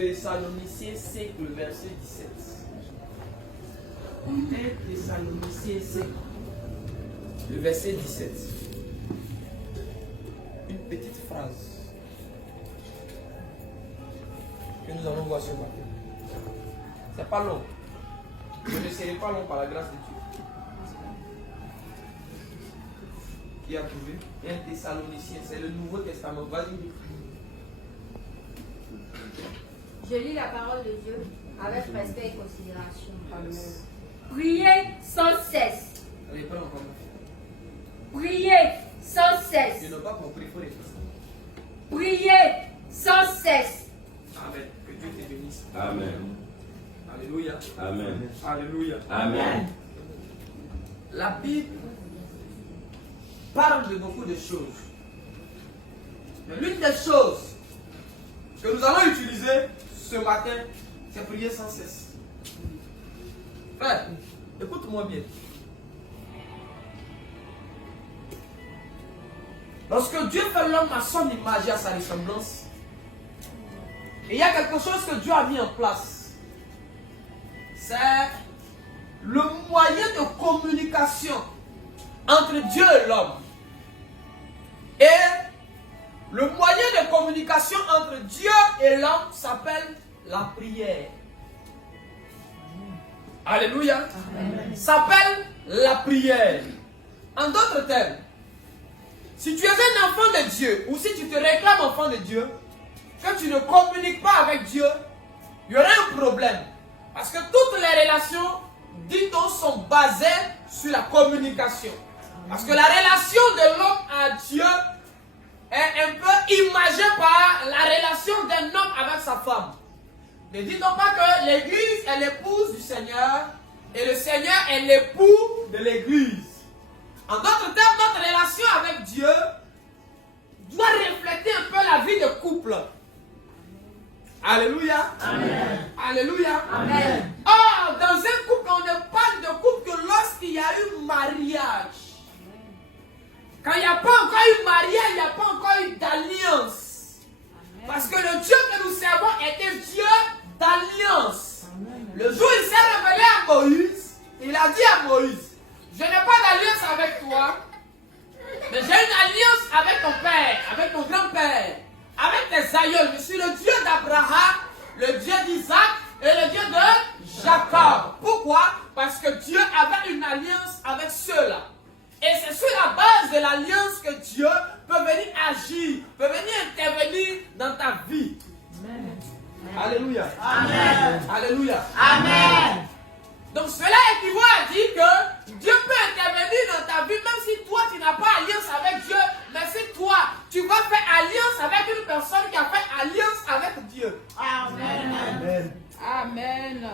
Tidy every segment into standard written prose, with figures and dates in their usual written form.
Thessaloniciens 5, le verset 17. 1 Thessaloniciens 5, le verset 17. Une petite phrase que nous allons voir ce matin. C'est pas long. Je ne serai pas long par la grâce de Dieu. Qui a trouvé? 1 Thessaloniciens, c'est le Nouveau Testament. Vas-y. Je lis la parole de Dieu avec respect et considération. Amen. Priez sans cesse. Allez, pas encore. Priez sans cesse. Je n'ai pas compris, il faut répéter. Priez sans cesse. Amen. Que Dieu te bénisse. Amen. Alléluia. Amen. Alléluia. Amen. La Bible parle de beaucoup de choses. Mais l'une des choses que nous allons utiliser ce matin, c'est prier sans cesse. Frère, écoute-moi bien. Lorsque Dieu fait l'homme à son image et à sa ressemblance, il y a quelque chose que Dieu a mis en place. C'est le moyen de communication entre Dieu et l'homme. Et le moyen de communication entre Dieu et l'homme s'appelle la prière. Alléluia. S'appelle la prière. En d'autres termes, si tu es un enfant de Dieu ou si tu te réclames enfant de Dieu, que tu ne communiques pas avec Dieu, il y aura un problème. Parce que toutes les relations, dit-on, sont basées sur la communication. Parce que la relation de l'homme à Dieu est un peu imagée par la relation d'un homme avec sa femme. Ne dit-on pas que l'église est l'épouse du Seigneur et le Seigneur est l'époux de l'église. En d'autres termes, notre relation avec Dieu doit refléter un peu la vie de couple. Alléluia. Amen. Alléluia. Amen. Or, dans un couple, on ne parle de couple que lorsqu'il y a eu mariage. Quand il n'y a pas encore eu mariage, il n'y a pas encore eu d'alliance. Parce que le Dieu que nous servons est un Dieu d'alliance. Le jour où il s'est révélé à Moïse, il a dit à Moïse, je n'ai pas d'alliance avec toi, mais j'ai une alliance avec ton père, avec ton grand-père, avec tes aïeux. Je suis le Dieu d'Abraham, le Dieu d'Isaac et le Dieu de Jacob. Pourquoi? Parce que Dieu avait une alliance avec ceux-là. Et c'est sur la base de l'alliance que Dieu peut venir agir, peut venir intervenir dans ta vie. Amen. Alléluia. Amen. Alléluia. Amen. Donc cela équivaut à dire que Dieu peut intervenir dans ta vie même si toi tu n'as pas alliance avec Dieu, mais si toi tu vas faire alliance avec une personne qui a fait alliance avec Dieu. Amen. Amen. Amen.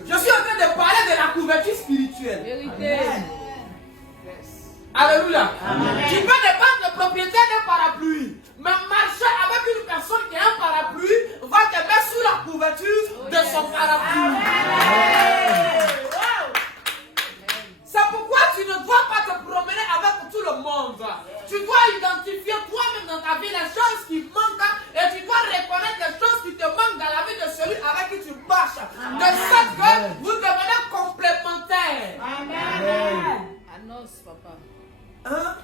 Je suis en train de parler de la couverture spirituelle. Vérité. Alléluia. Amen. Tu peux ne pas être le propriétaire d'un parapluie, mais marcher avec une personne qui a un parapluie va te mettre sous la couverture de son parapluie. Amen. Wow. C'est pourquoi tu ne dois pas te promener avec tout le monde. Tu dois identifier toi-même dans ta vie les choses qui manquent et tu dois reconnaître les choses qui te manquent dans la vie de celui avec qui tu marches. De sorte que vous devenez complémentaires. Amen. Annonce, papa. Hein?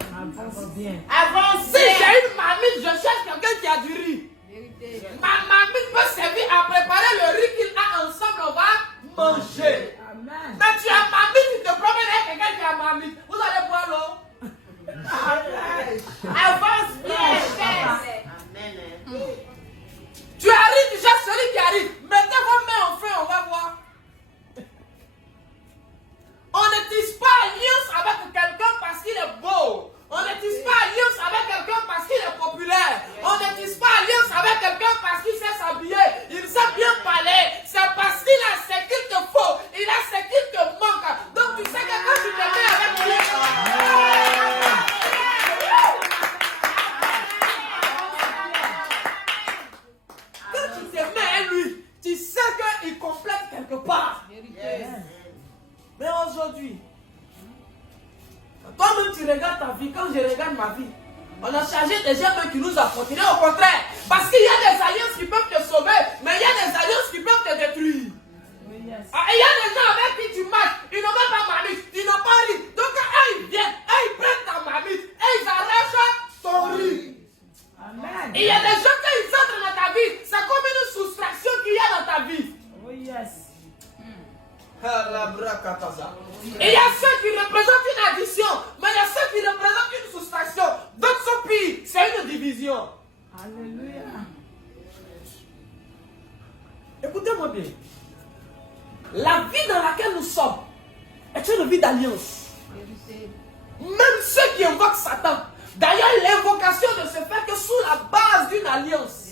Avance bien. Avance. Si j'ai une mamie, je cherche quelqu'un qui a du riz. Vérité. Ma mamie peut servir à préparer le riz qu'il a ensemble, on va manger. Amen. Mais tu as mamie, tu te promènes avec quelqu'un qui a mamie. Vous allez boire l'eau. Avance bien. Amen. Tu arrives, tu cherches celui qui arrive. Mettez vos mains en feu, on va voir. On ne tisse pas alliance avec quelqu'un parce qu'il est beau. On ne tisse pas alliance avec quelqu'un parce qu'il est populaire. On ne tisse pas alliance avec quelqu'un parce qu'il sait s'habiller. Il sait bien parler. C'est parce qu'il a ce qu'il te faut. Il a ce qu'il te manque. Donc tu sais que quand tu te mets avec lui, quand tu te mets avec lui, tu sais qu'il complète quelque part. Mais aujourd'hui, toi-même tu regardes ta vie, quand je regarde ma vie, on a chargé des gens qui nous ont continué. Au contraire, Parce qu'il y a des alliances qui peuvent te sauver, mais il y a des alliances qui peuvent te détruire. Ah, et il y a des gens avec qui tu marches, ils n'ont même pas marmite, ils n'ont pas riz. Donc quand ils viennent, ils prennent ta marmite et ils arrachent ton riz. Amen. Et il y a des gens quand ils entrent dans ta vie, c'est comme une soustraction qu'il y a dans ta vie. Oh yes. Et il y a ceux qui représentent une addition, mais il y a ceux qui représentent une soustraction. D'autres sont pires, c'est une division. Alléluia. Écoutez-moi bien. La vie dans laquelle nous sommes est une vie d'alliance. Même ceux qui invoquent Satan. D'ailleurs, l'invocation ne se fait que sous la base d'une alliance.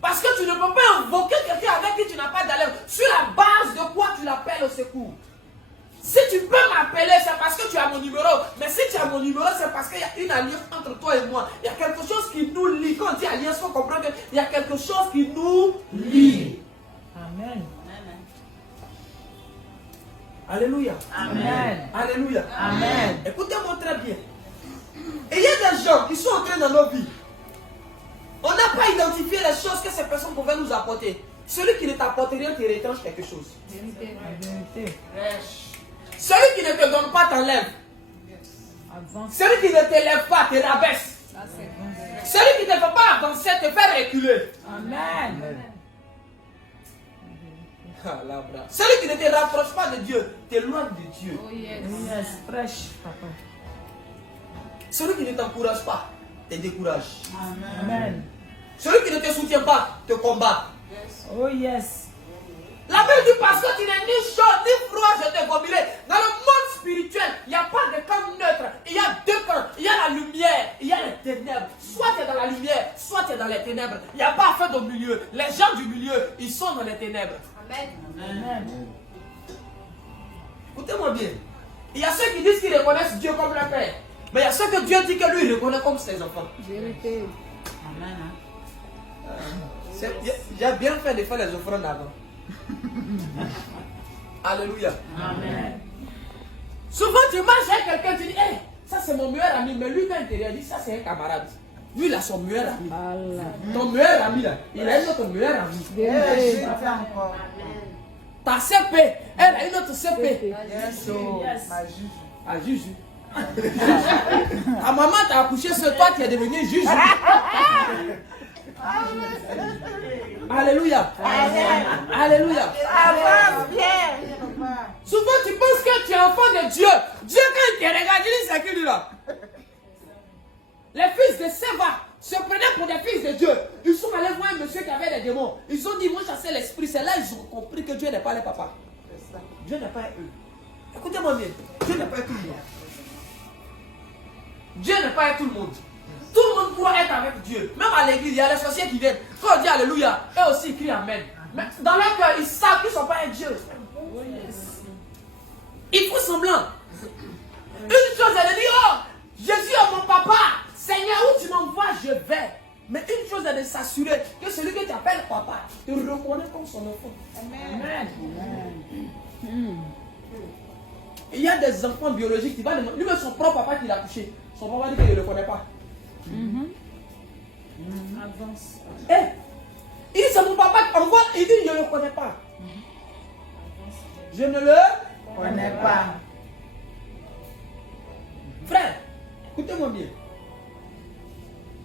Parce que tu ne peux pas invoquer quelqu'un avec qui tu n'as pas d'alliance. Sur la base de quoi tu l'appelles au secours. Si tu peux m'appeler, c'est parce que tu as mon numéro. Mais si tu as mon numéro, c'est parce qu'il y a une alliance entre toi et moi. Il y a quelque chose qui nous lie. Quand on dit alliance, il faut comprendre qu'il y a quelque chose qui nous lie. Amen. Alléluia. Amen. Alléluia. Amen. Écoutez-moi très bien. Et il y a des gens qui sont entrés dans nos vies. On n'a pas identifié les choses que ces personnes pouvaient nous apporter. Celui qui ne t'apporte rien te retranche quelque chose. Vérité. Celui qui ne te donne pas t'enlève. Avance. Celui qui ne t'élève pas te rabaisse. Celui qui ne te fait pas avancer te fait reculer. Amen. Celui qui ne te rapproche pas de Dieu t'éloigne de Dieu. Oh yes. Fresh, papa. Celui qui ne t'encourage pas te décourage. Amen. Celui qui ne te soutient pas te combat. Oh yes. La Bible dit parce que tu n'es ni chaud ni froid, je te vomirai. Dans le monde spirituel, il n'y a pas de camp neutre. Il y a deux camps. Il y a la lumière, il y a les ténèbres. Soit tu es dans la lumière, soit tu es dans les ténèbres. Il n'y a pas affaire au milieu. Les gens du milieu, ils sont dans les ténèbres. Amen. Amen. Écoutez-moi bien. Il y a ceux qui disent qu'ils reconnaissent Dieu comme leur père. Mais il y a ceux que Dieu dit que lui, il reconnaît comme ses enfants. Vérité. Amen. J'ai bien fait de faire les offrandes avant. Alléluia. Amen. Souvent tu marches avec quelqu'un, tu dis, hey, ça c'est mon meilleur ami. Mais lui, quand il te regarde, il dit, ça c'est un camarade. Lui, il a son meilleur ami. Allah. Ton meilleur ami là, il a une autre meilleure amie. Vérité. Ta CP, elle a une autre CP. Ah, Juju. Ta maman t'a accouché, c'est toi qui es devenu Juju. Alléluia. Alléluia. Souvent tu penses que tu es enfant de Dieu. Dieu quand il te regarde, il dit c'est qui lui là. Les fils de Séva se prenaient pour des fils de Dieu. Ils sont allés voir un monsieur qui avait des démons. Ils ont dit, ils vont chasser l'esprit. C'est là ils ont compris que Dieu n'est pas les papas. Dieu n'est pas eux. Écoutez-moi bien. Dieu n'est pas tout le monde. Dieu n'est pas tout le monde. Tout le monde pourra être avec Dieu. Même à l'église, il y a les sorciers qui viennent. Quand on dit Alléluia, eux aussi ils crient Amen. Mais dans leur cœur, ils savent qu'ils ne sont pas un Dieu. Ils font semblant. Une chose, elle dit, oh, Jésus est mon papa. Seigneur, où tu m'envoies, je vais. Mais une chose est de s'assurer que celui que tu appelles papa te reconnaît comme son enfant. Amen. Il y a des enfants biologiques qui vont demander, lui-même son propre papa qui l'a touché. Son papa dit qu'il ne le connaît pas. Avance. Il dit c'est mon papa qui envoie, il dit je ne le connais pas. Je ne le Connais pas. Frère, écoutez-moi bien.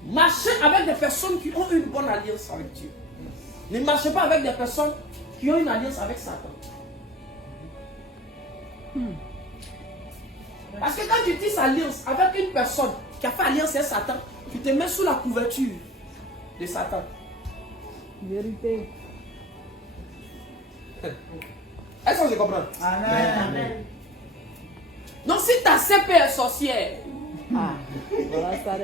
Marchez avec des personnes qui ont une bonne alliance avec Dieu. Ne marchez pas avec des personnes qui ont une alliance avec Satan. Parce que quand tu tisses alliance avec une personne qui a fait alliance avec Satan, tu te mets sous la couverture de Satan. Vérité. Est-ce que je comprends? Amen. Donc si ta CP est sorcière, Voilà ça.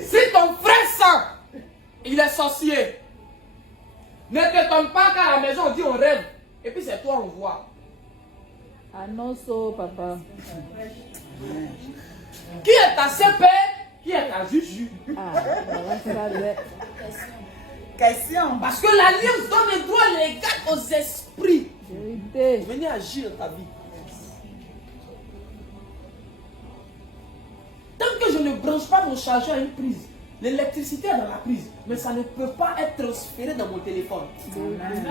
si ton frère sang, il est sorcier, ne t'étonne pas qu'à la maison on dit on rêve, et puis c'est toi on voit. Annonce, papa. Qui est ta CP? Qui est ta Juju? Voilà ça. Question. Parce que l'alliance donne un droit légal aux esprits. Vérité. Venez agir dans ta vie. Tant que je ne branche pas mon chargeur à une prise. L'électricité est dans la prise, mais ça ne peut pas être transféré dans mon téléphone.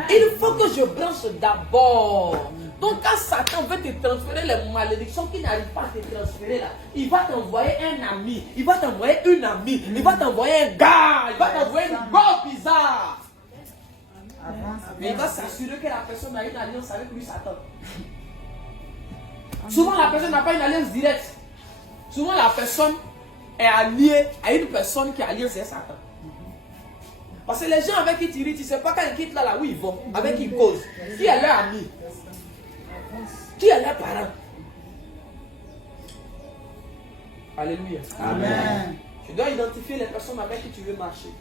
Il faut que je branche d'abord. Donc quand Satan veut te transférer les malédictions qui n'arrivent pas à te transférer là, il va t'envoyer un ami, il va t'envoyer une amie, il va t'envoyer un gars, il va t'envoyer une go bizarre. Mais il va s'assurer que la personne a une alliance avec lui, Satan. Souvent la personne n'a pas une alliance directe. Souvent la personne est alliée à une personne qui est alliée avec Satan. Parce que les gens avec qui tu ris, tu ne sais pas quand ils quittent là où ils vont, avec qui ils causent. Qui est leur ami? Qui est leur parent? Alléluia. Amen. Tu dois identifier les personnes avec qui tu veux marcher.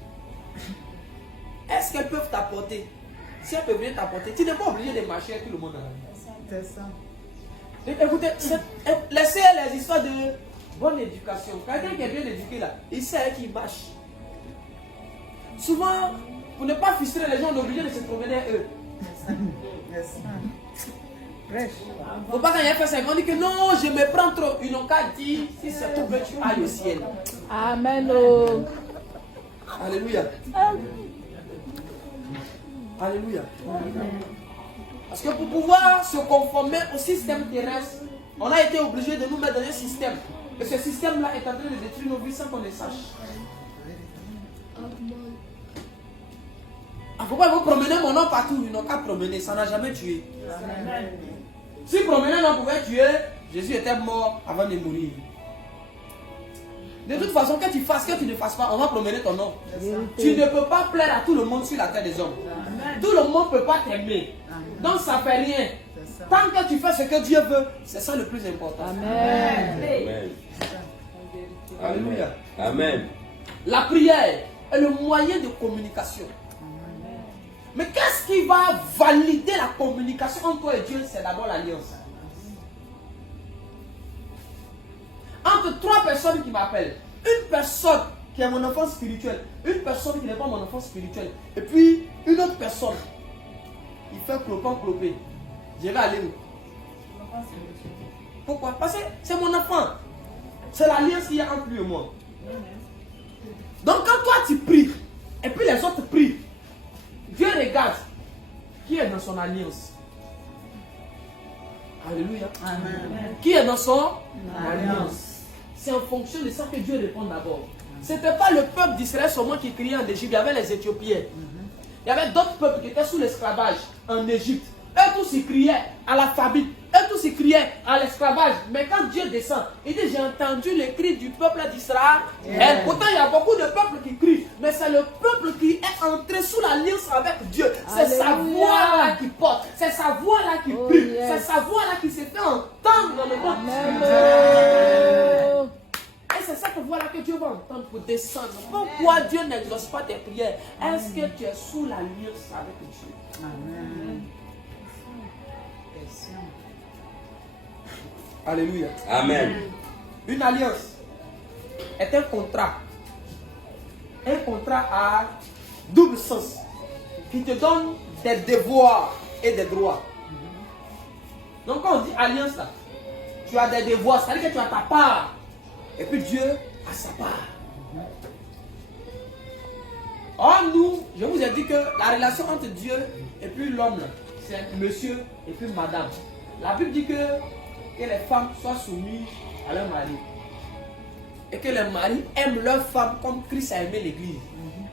Est-ce qu'elles peuvent t'apporter? Si elles peuvent venir t'apporter, tu n'es pas obligé de marcher avec tout le monde dans la vie. C'est ça. Écoutez, laissez les histoires de bonne éducation. Quelqu'un qui est bien éduqué là, il sait qu'il marche. Souvent, pour ne pas frustrer les gens, on est obligé de se promener avec eux. Il ne faut pas quand il y a fait ça, ils vont dire que non, je me prends trop. Ils n'ont qu'à dire, si c'est pour que tu ailles au ciel. Amen. Oh. Alléluia. Alléluia. Parce que pour pouvoir se conformer au système terrestre, on a été obligé de nous mettre dans un système. Et ce système-là est en train de détruire nos vies sans qu'on le sache. Il ne faut pas vous promener mon nom partout. Ils n'ont qu'à promener. Ça n'a jamais tué. Si promener un homme pouvait tuer, Jésus était mort avant de mourir. De toute façon, que tu fasses, que tu ne fasses pas, on va promener ton nom. Tu ne peux pas plaire à tout le monde sur la terre des hommes. Tout le monde ne peut pas t'aimer. Donc ça ne fait rien. Tant que tu fais ce que Dieu veut, c'est ça le plus important. Amen. Amen. Alléluia. Amen. La prière est le moyen de communication. Mais qu'est-ce qui va valider la communication entre toi et Dieu? C'est d'abord l'alliance. Entre trois personnes qui m'appellent, une personne qui est mon enfant spirituel, une personne qui n'est pas mon enfant spirituel, et puis une autre personne, il fait clopin-clopé. Je vais aller où? Pourquoi? Parce que c'est mon enfant. C'est l'alliance qu'il y a entre lui et moi. Donc quand toi tu pries, et puis les autres prient, Dieu regarde qui est dans son alliance. Alléluia. Amen. Qui est dans son alliance. C'est en fonction de ça que Dieu répond d'abord. Ce n'était pas le peuple d'Israël seulement qui criait en Égypte. Il y avait les Éthiopiens. Il y avait d'autres peuples qui étaient sous l'esclavage en Égypte. Eux tous ils criaient à la famine. Eux tous ils criaient à l'esclavage. Mais quand Dieu descend, il dit j'ai entendu les cris du peuple d'Israël. Et pourtant il y a beaucoup de peuples qui crient. Mais c'est le peuple qui est entré sous l'alliance avec Dieu. C'est sa voix là qui porte. C'est sa voix là qui prie. C'est sa voix là qui se fait entendre dans le monde. Amen. Et c'est cette voix-là que Dieu va entendre pour descendre. Pourquoi Dieu n'exauce pas tes prières? Est-ce que tu es sous l'alliance avec Dieu? Amen. Alléluia. Amen. Une alliance est un contrat. Un contrat à double sens qui te donne des devoirs et des droits. Donc quand on dit alliance là, tu as des devoirs, c'est-à-dire que tu as ta part. Et puis Dieu a sa part. Or nous, je vous ai dit que la relation entre Dieu et puis l'homme, c'est monsieur et puis madame. La Bible dit que les femmes soient soumises à leur mari. Et que les maris aiment leurs femmes comme Christ a aimé l'église.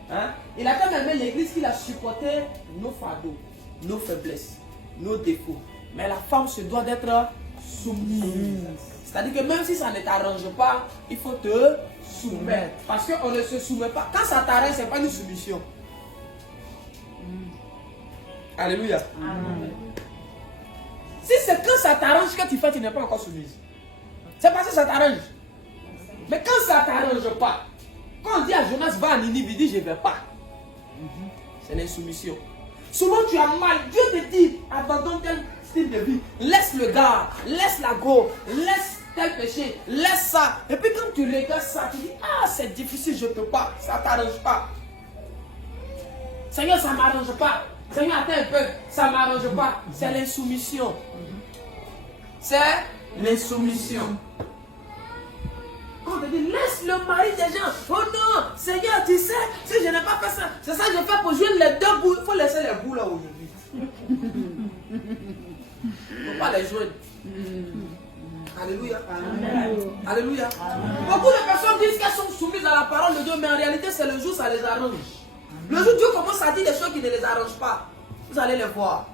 Hein? Il a tellement aimé l'église qu'il a supporté nos fardeaux, nos faiblesses, nos défauts. Mais la femme se doit d'être soumise. C'est-à-dire que même si ça ne t'arrange pas, il faut te soumettre. Parce qu'on ne se soumet pas. Quand ça t'arrange, ce n'est pas une soumission. Alléluia. Amen. Si c'est quand ça t'arrange que tu fais, tu n'es pas encore soumise. C'est parce que ça t'arrange. Mais quand ça ne t'arrange pas, quand on dit à Jonas va à Ninive, il dit je ne vais pas. C'est l'insoumission. Souvent tu as mal. Dieu te dit abandonne tel style de vie. Laisse le gars, laisse la go, laisse tel péché, laisse ça. Et puis quand tu regardes ça, tu dis ah c'est difficile, je ne peux pas. Ça ne t'arrange pas. Seigneur, ça ne m'arrange pas. Seigneur, attends un peu, ça ne m'arrange pas. C'est l'insoumission. C'est l'insoumission. Quand on te dit laisse laisse le mari des gens. Oh non, Seigneur, tu sais, si je n'ai pas fait ça, c'est ça que je fais pour jouer les deux bouts. Il faut laisser les bouts là aujourd'hui. Il ne faut pas les jouer. Alléluia. Alléluia. Beaucoup de personnes disent qu'elles sont soumises à la parole de Dieu, mais en réalité, c'est le jour où ça les arrange. Le jour où Dieu commence à dire des choses qui ne les arrangent pas, vous allez les voir.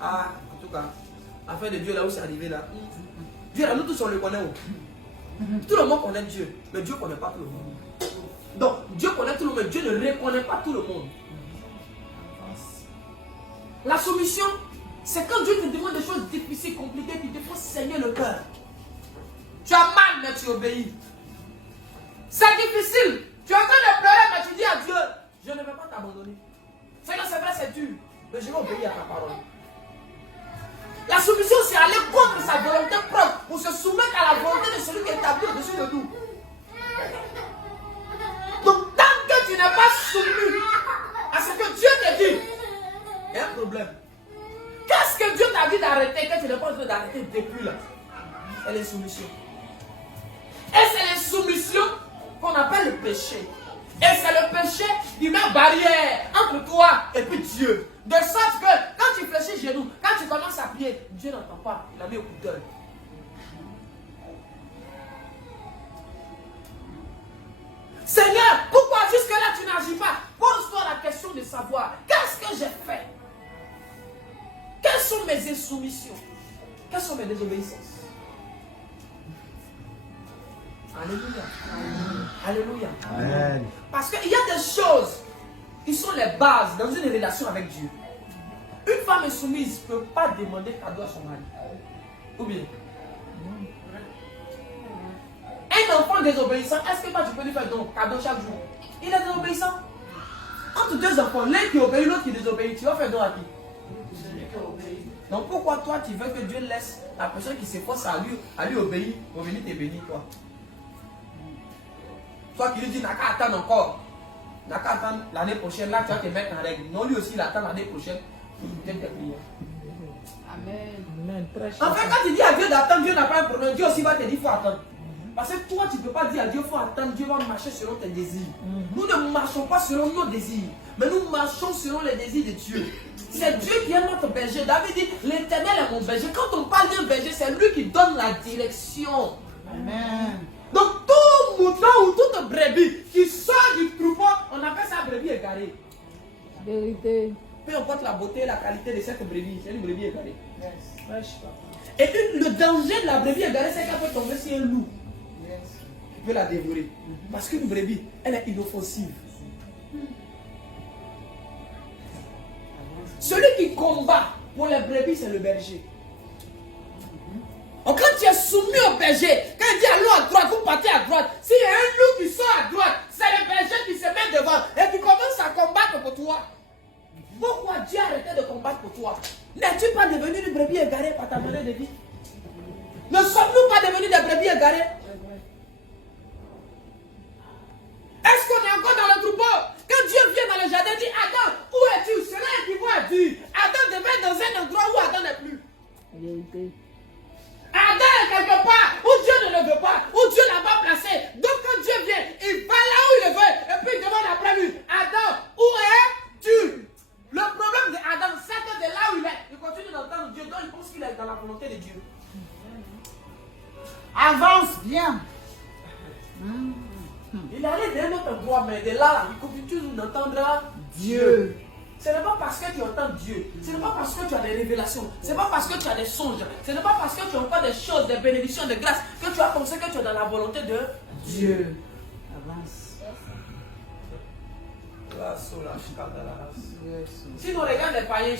Ah, en tout cas, afin de Dieu, là où c'est arrivé là. Dieu, là, nous tous on le connaît. Tout le monde connaît Dieu, mais Dieu ne connaît pas tout le monde. Donc, Dieu connaît tout le monde, mais Dieu ne reconnaît pas tout le monde. La soumission, c'est quand Dieu te demande des choses difficiles, compliquées, puis il te faut saigner le cœur. Tu as mal, mais tu obéis. C'est difficile. Tu es en train de pleurer, mais tu dis à Dieu, je ne vais pas t'abandonner. Seigneur, c'est vrai, c'est dur, mais je vais obéir à ta parole. La soumission, c'est aller contre sa volonté propre pour se soumettre à la volonté de celui qui est établi au-dessus de nous. Donc, tant que tu n'es pas soumis à ce que Dieu te dit, il y a un problème. Qu'est-ce que Dieu t'a dit d'arrêter que tu n'es pas en train d'arrêter depuis là? C'est l'insoumission. Et c'est l'insoumission qu'on appelle le péché. Et c'est le péché qui met barrière entre toi et puis Dieu. De sorte que quand tu fléchis genoux, quand tu commences à prier, Dieu n'entend pas. Il a mis au écouteur. Seigneur, pourquoi jusque-là tu n'agis pas? Pose-toi la question de savoir, qu'est-ce que j'ai fait? Quelles sont mes insoumissions? Quelles sont mes désobéissances? Alléluia. Alléluia. Amen. Parce qu'il y a des choses qui sont les bases dans une relation avec Dieu. Une femme insoumise ne peut pas demander cadeau à son mari. Ou bien? Un enfant désobéissant, est-ce que toi tu peux lui faire ton cadeau chaque jour? Il est désobéissant. Entre deux enfants, l'un qui obéit, l'autre qui désobéit, tu vas faire don à qui? Donc pourquoi toi tu veux que Dieu laisse la personne qui s'efforce à lui obéir pour venir te bénir toi? Toi qui lui dis n'a qu'à attendre encore. N'a qu'à attendre l'année prochaine, là tu vas te mettre en règle. Non, lui aussi il attend l'année prochaine pour écouter tes prières. Amen. En fait, quand tu dis à Dieu d'attendre, Dieu n'a pas un problème. Dieu aussi va te dire qu'il faut attendre. Parce que toi, tu ne peux pas dire à Dieu qu'il faut attendre. Dieu va marcher selon tes désirs. Nous ne marchons pas selon nos désirs, mais nous marchons selon les désirs de Dieu. C'est Dieu qui est notre berger. David dit, l'Éternel est mon berger. Quand on parle d'un berger, c'est lui qui donne la direction. Amen. Donc tout mouton ou toute brebis qui sort du troupeau, on appelle ça brebis égarée. Vérité. Peu importe la beauté et la qualité de cette brebis, c'est une brebis égarée. Yes. Et le danger de la brebis égarée, c'est qu'elle peut tomber sur un loup qui peut la dévorer. Parce qu'une brebis, elle est inoffensive. Celui qui combat pour les brebis, c'est le berger. Donc quand tu es soumis au berger, quand il dit allons à droite, vous partez à droite. S'il y a un loup qui sort à droite, c'est le berger qui se met devant et qui commence à combattre pour toi. Pourquoi Dieu a arrêté de combattre pour toi? N'es-tu pas devenu une brebis égarée par ta manière de vie? Ne sommes-nous pas devenus des brebis égarées? Est-ce qu'on est encore dans le troupeau? Quand Dieu vient dans le jardin, il dit Adam, où es-tu? Cela équivaut à dire Adam devait être dans un endroit où Adam n'est plus. Vérité. Adam est quelque part où Dieu ne le veut pas, où Dieu l'a pas placé. Donc quand Dieu vient, il va là où il le veut, et puis il demande après lui, Adam, où es-tu? Le problème d'Adam, c'est que de là où il est, il continue d'entendre Dieu, donc il pense qu'il est dans la volonté de Dieu. Avance, viens. Il allait d'un autre endroit, mais de là, il continue d'entendre Dieu. Ce n'est pas parce que tu entends Dieu, ce n'est pas parce que tu as des révélations, ce n'est pas parce que tu as des songes, ce n'est pas parce que tu entends des choses, des bénédictions, des grâces, que tu as pensé que tu es dans la volonté de Dieu. Avance. Sinon, regarde les païens.